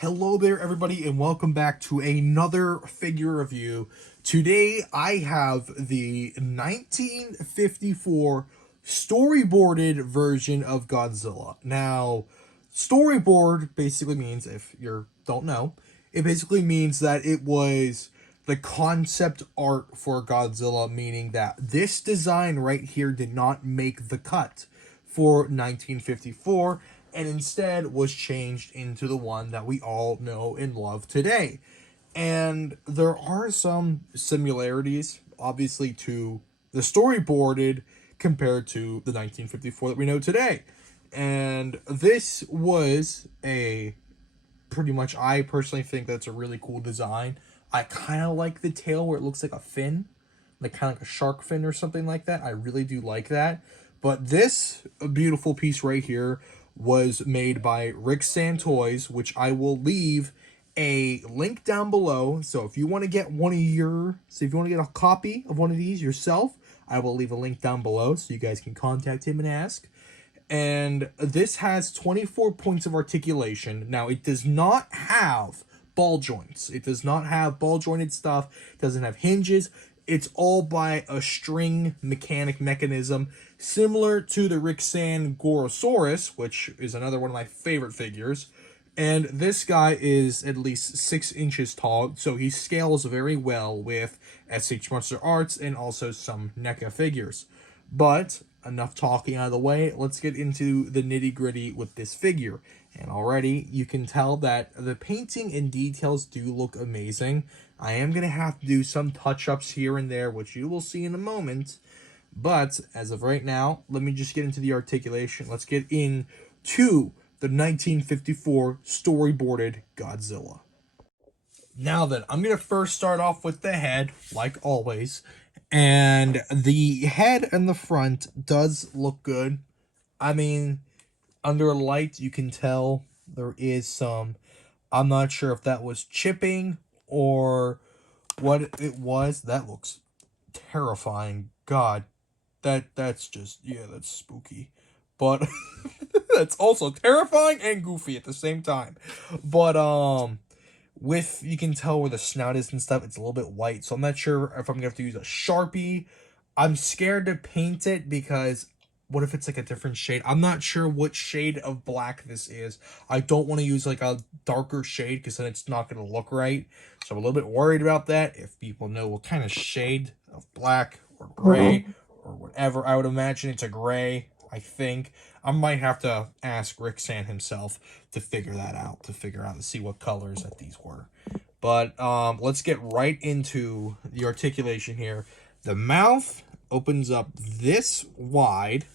Hello there, everybody, and welcome back to another figure review. Today, I have the 1954 storyboarded version of Godzilla. Now, storyboard basically means, if you don't know, it basically means that it was the concept art for Godzilla, meaning that this design right here did not make the cut for 1954 and instead was changed into the one that we all know and love today. And there are some similarities, obviously, to the storyboarded compared to the 1954 that we know today. And this was a pretty much, I personally think that's a really cool design. I kind of like the tail where it looks like a fin, like kind of like a shark fin or something like that. I really do like that. But this beautiful piece right here was made by RicsanToys, which I will leave a link down below. So if you want to get if you want to get a copy of one of these yourself, I will leave a link down below so you guys can contact him and ask. And this has 24 points of articulation. Now, it does not have ball joints. It does not have ball jointed stuff. It doesn't have hinges. It's all by a string mechanism, similar to the Ricsan Gorosaurus, which is another one of my favorite figures. And this guy is at least 6 inches tall, so he scales very well with SH Monster Arts and also some NECA figures. But enough talking out of the way, let's get into the nitty-gritty with this figure. And already you can tell that the painting and details do look amazing. I am going to have to do some touch-ups here and there, which you will see in a moment. But as of right now, let me just get into the articulation. Let's get into the 1954 storyboarded Godzilla. Now then, I'm going to first start off with the head, like always. And the head and the front does look good. I mean, under light, you can tell there is some, I'm not sure if that was chipping or what it was. That looks terrifying. God, that's just, yeah, that's spooky. But that's also terrifying and goofy at the same time. But, you can tell where the snout is and stuff, it's a little bit white, so I'm not sure if I'm gonna have to use a Sharpie. I'm scared to paint it because what if it's like a different shade? I'm not sure what shade of black this is. I don't want to use like a darker shade because then it's not gonna look right, so I'm a little bit worried about that. If people know what kind of shade of black or gray or whatever, I would imagine it's a gray. I think I might have to ask Ricsan himself to figure that out, to see what colors that these were. But let's get right into the articulation here. The mouth opens up this wide,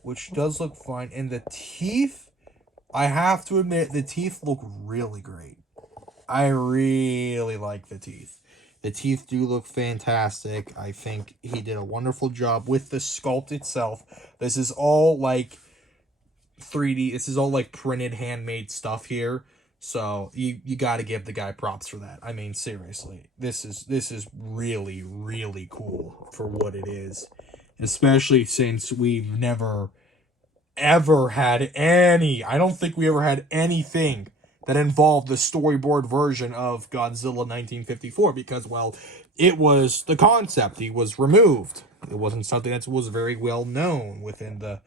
which does look fine. And the teeth, I have to admit, the teeth look really great. I really like the teeth. The teeth do look fantastic. I think he did a wonderful job with the sculpt itself. This is all like 3D. This is all like printed, handmade stuff here. So you got to give the guy props for that. I mean, seriously, this is really, really cool for what it is. Especially since we've never, ever had I don't think we ever had anything that involved the storyboard version of Godzilla 1954 because, well, it was the concept. He was removed. It wasn't something that was very well known within the, I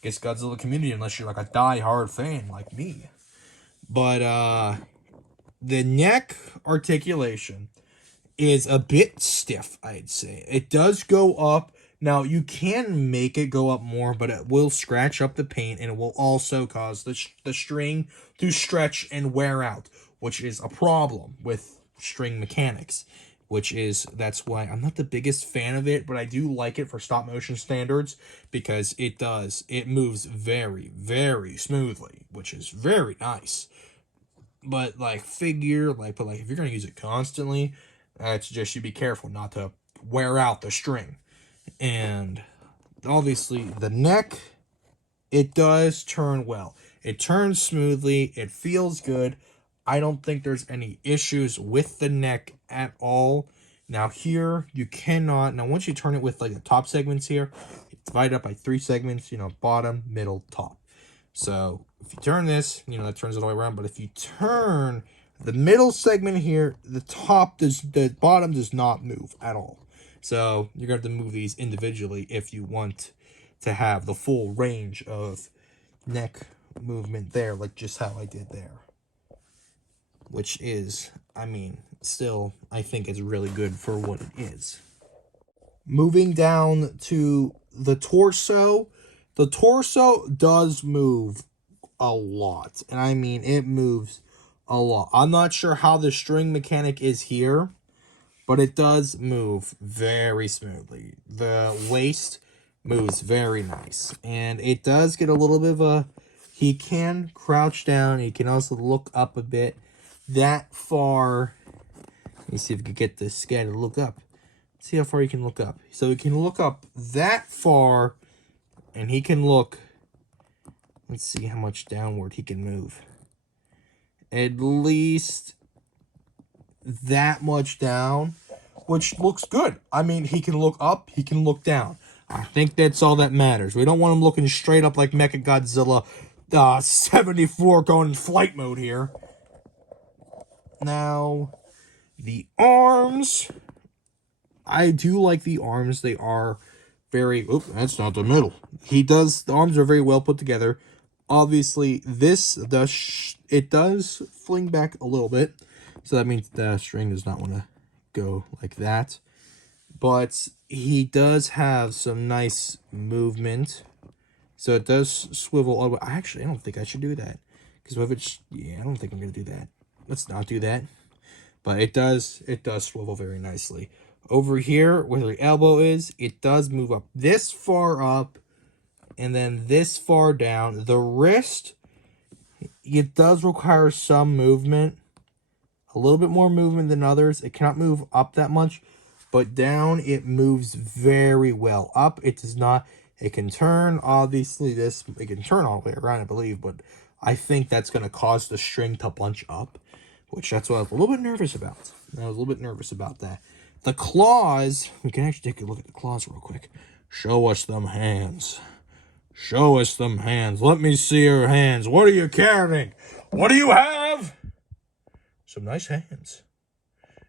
guess, Godzilla community, unless you're like a die-hard fan like me. But the neck articulation is a bit stiff, I'd say. It does go up. Now, you can make it go up more, but it will scratch up the paint, and it will also cause the string to stretch and wear out, which is a problem with string mechanics, that's why I'm not the biggest fan of it, but I do like it for stop-motion standards, because it moves very, very smoothly, which is very nice. But, if you're going to use it constantly, I suggest you be careful not to wear out the string. And obviously the neck, it does turn well. It turns smoothly. It feels good. I don't think there's any issues with the neck at all. Now here, you cannot, now once you turn it with like the top segments here, it's divided up by 3 segments, bottom, middle, top. So if you turn this, you know, that turns it all the way around. But if you turn the middle segment here, the bottom does not move at all. So you're going to have to move these individually if you want to have the full range of neck movement there, like just how I did there. Which is, I mean, still, I think it's really good for what it is. Moving down to the torso does move a lot. And I mean, it moves a lot. I'm not sure how the string mechanic is here, but it does move very smoothly. The waist moves very nice. And it does get a little bit of a... He can crouch down. He can also look up a bit. That far... Let me see if we can get this guy to look up. See how far he can look up. So he can look up that far, and he can look... Let's see how much downward he can move. At least that much down, which looks good. I mean, he can look up, he can look down. I think that's all that matters. We don't want him looking straight up like Mechagodzilla 74 going in flight mode here. Now, the arms. I do like the arms. They are very... Oh, that's not the middle. The arms are very well put together. Obviously, it does fling back a little bit. So that means the string does not want to go like that. But he does have some nice movement. So it does swivel all the way. Actually, I don't think I should do that. Because if it's... Yeah, I don't think I'm going to do that. Let's not do that. But it does swivel very nicely. Over here, where the elbow is, it does move up this far up. And then this far down. The wrist, it does require some movement. A little bit more movement than others. It cannot move up that much. But down, it moves very well. Up, it does not. It can turn, obviously, it can turn all the way around, I believe. But I think that's going to cause the string to bunch up. Which, that's what I was a little bit nervous about. I was a little bit nervous about that. The claws, we can actually take a look at the claws real quick. Show us them hands. Show us them hands. Let me see your hands. What are you carrying? What do you have? Some nice hands.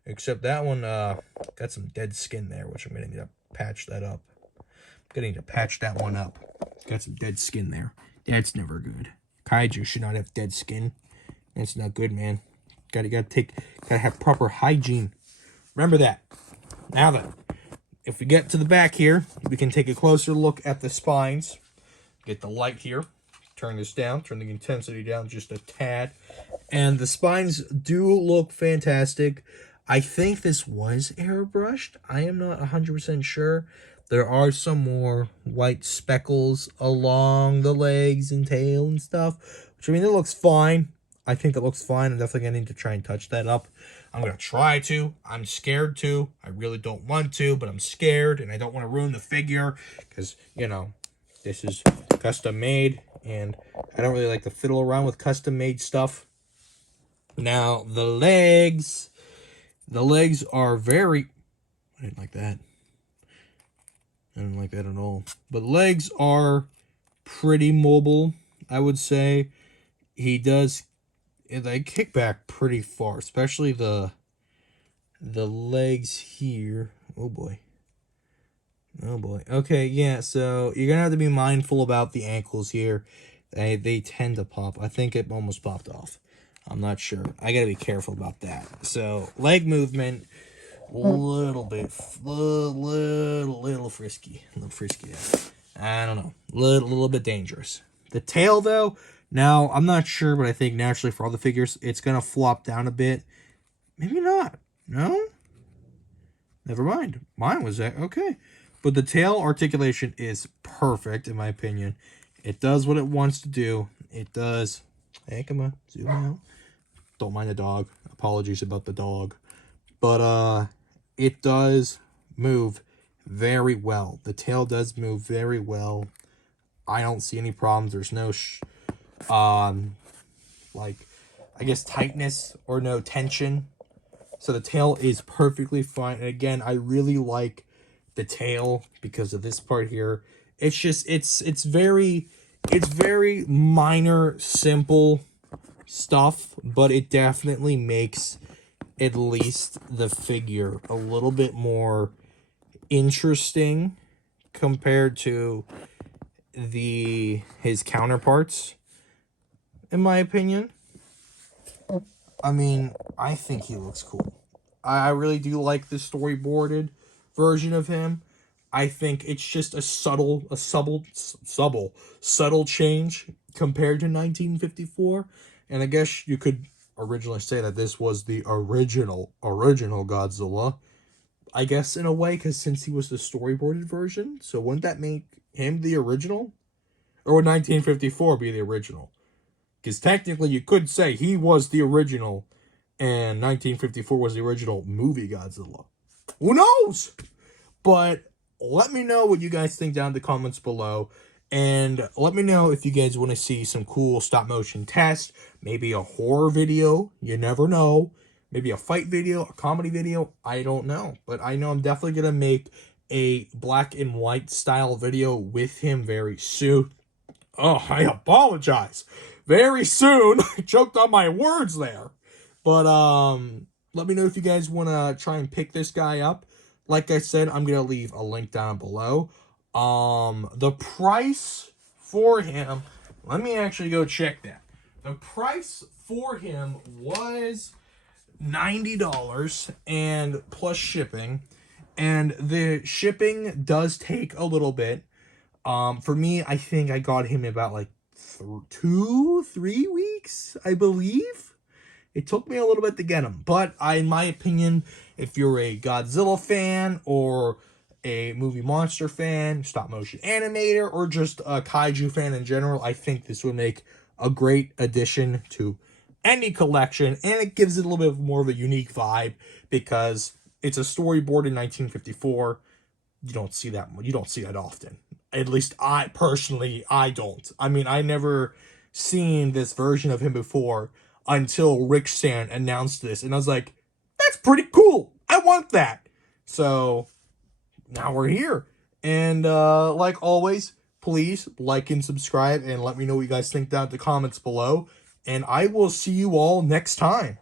Except that one got some dead skin there, which I'm going to need to patch that up. I'm going to need to patch that one up. Got some dead skin there. That's never good. Kaiju should not have dead skin. That's not good, man. Gotta have proper hygiene. Remember that. Now then, if we get to the back here, we can take a closer look at the spines. Get the light here. Turn this down. Turn the intensity down just a tad. And the spines do look fantastic. I think this was airbrushed. I am not 100% sure. There are some more white speckles along the legs and tail and stuff. Which, I mean, it looks fine. I think that looks fine. I'm definitely going to need to try and touch that up. I'm going to try to. I'm scared to. I really don't want to, but I'm scared. And I don't want to ruin the figure. Because, you know, this is custom made. And I don't really like to fiddle around with custom made stuff. Now, the legs. The legs are very... I didn't like that. I didn't like that at all. But legs are pretty mobile, I would say. He does... They kick back pretty far, especially the legs here. Oh boy. Oh boy. Okay, yeah, so you're gonna have to be mindful about the ankles here. They tend to pop. I think it almost popped off. I'm not sure. I gotta be careful about that. So leg movement, little frisky. A little frisky. I don't know. Little bit dangerous. The tail though. Now, I'm not sure, but I think naturally for all the figures, it's going to flop down a bit. Maybe not. No? Never mind. Mine was that. Okay. But the tail articulation is perfect, in my opinion. It does what it wants to do. It does. Hey, come on. Zoom out. Don't mind the dog. Apologies about the dog. But it does move very well. The tail does move very well. I don't see any problems. There's no... like, I guess tightness or no tension. So the tail is perfectly fine. And again, I really like the tail because of this part here. It's just, it's very, It's very minor, simple stuff, but it definitely makes at least the figure a little bit more interesting compared to his counterparts, in my opinion. I mean, I think he looks cool. I really do like the storyboarded version of him. I think it's just a subtle change compared to 1954. And I guess you could originally say that this was the original Godzilla. I guess in a way, because since he was the storyboarded version, so wouldn't that make him the original? Or would 1954 be the original? Because technically you could say he was the original and 1954 was the original movie Godzilla. Who knows? But let me know what you guys think down in the comments below. And let me know if you guys want to see some cool stop motion tests. Maybe a horror video. You never know. Maybe a fight video, a comedy video. I don't know. But I know I'm definitely going to make a black and white style video with him very soon. Oh, I apologize. Very soon. I choked on my words there. But let me know if you guys want to try and pick this guy up. Like I said, I'm going to leave a link down below. The price for him, let me actually go check that. The price for him was $90 and plus shipping. And the shipping does take a little bit. For me, I think I got him about like 2-3 weeks, I believe. It took me a little bit to get him, but in my opinion, if you're a Godzilla fan or a movie monster fan, stop motion animator, or just a kaiju fan in general, I think this would make a great addition to any collection, and it gives it a little bit more of a unique vibe because it's a storyboard in 1954. You don't see that often. At least I don't. I mean, I never seen this version of him before until Ricsan announced this, and I was like, that's pretty cool. I want that. So now we're here. And like always, please like and subscribe and let me know what you guys think down in the comments below. And I will see you all next time.